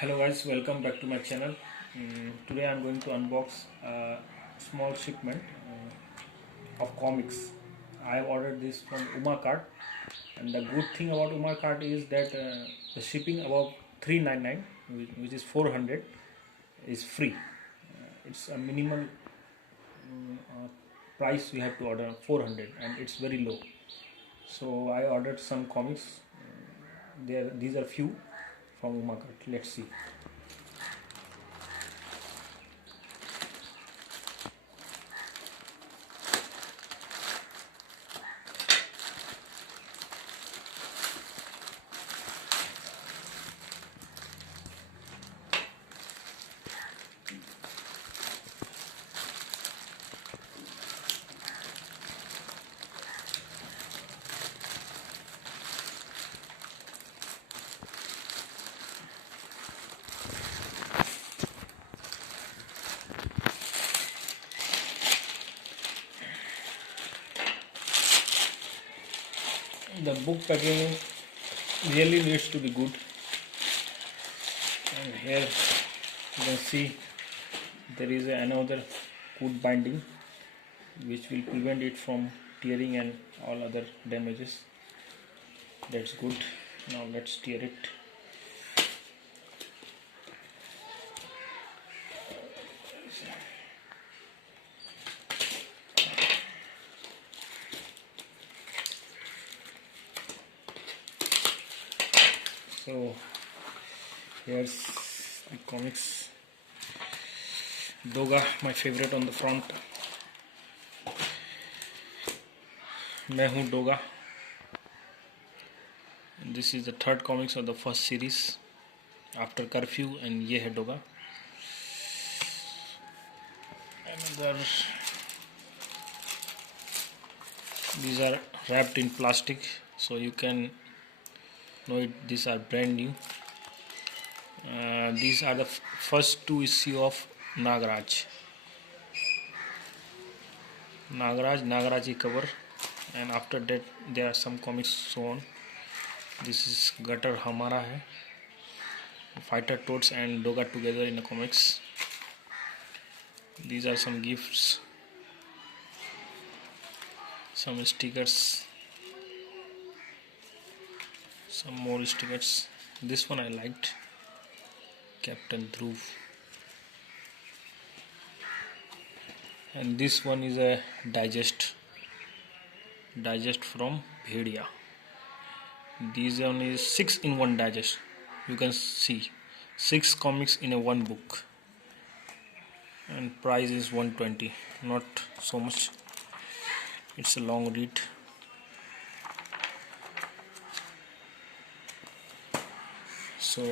Hello guys, welcome back to my channel. Today I'm going to unbox a small shipment of comics. I have ordered this from Umakart, and the good thing about Umakart is that the shipping above 399, which is 400, is free. It's a minimal price we have to order 400, and it's very low. So I ordered some comics. These are few from Umakart. Let's see. The book packaging really needs to be good, and here you can see there is another good binding which will prevent it from tearing and all other damages. That's good. Now let's tear it. So here's the comics. Doga, my favorite, on the front. मैं हूँ Doga. This is the third comics of the first series after curfew, and ये है Doga. Another, these are wrapped in plastic, so you can know it. These are brand new. These are the first two issue of Nagaraj. Nagaraji cover, and after that there are some comics so on. This is Gutter Hamara hai, Fighter Toads and Doga together in the comics. These are some gifts, some stickers, some more stickers. This one I liked, Captain Dhruv. And this one is a digest from Bhedia. This one is 6-in-1 digest. You can see 6 comics in a one book, and price is 120. Not so much. It's a long read. So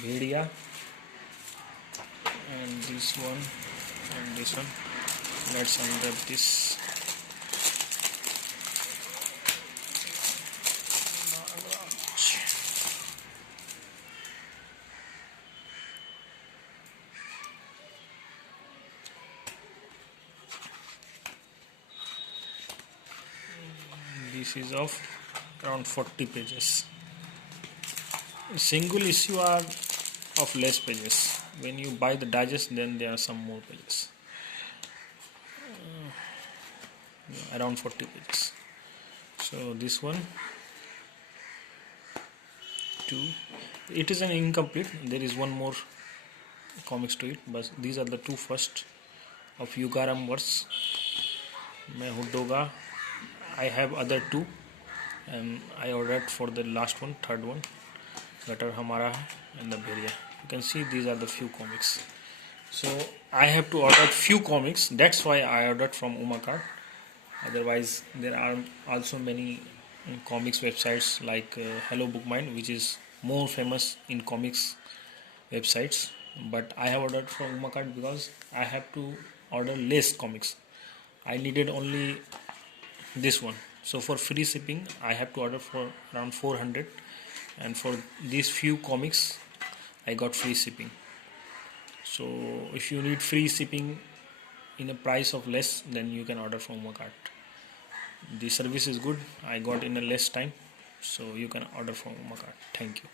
Bhedia, and this one and this one. Let's unwrap this. This is of around 40 pages. Single issue are of less pages. When you buy the digest, then there are some more pages. Around 40 pages. So this one, 2. It is an incomplete. There is one more comics to it, but these are the two first of Yugaram verse. मैं हूँ Doga. I have other 2, and I ordered for the last one, third one, Gutter Hamara and the Bhedia. You can see these are the few comics. So I have to order few comics. That's why I ordered from Umakart. Otherwise, there are also many comics websites like Hello Bookmind, which is more famous in comics websites. But I have ordered from Umakart because I have to order less comics. I needed only this one. So for free shipping, I have to order for around 400, and for these few comics, I got free shipping. So if you need free shipping in a price of less, then you can order from Umakart. The service is good. I got in a less time, so you can order from Umakart. Thank you.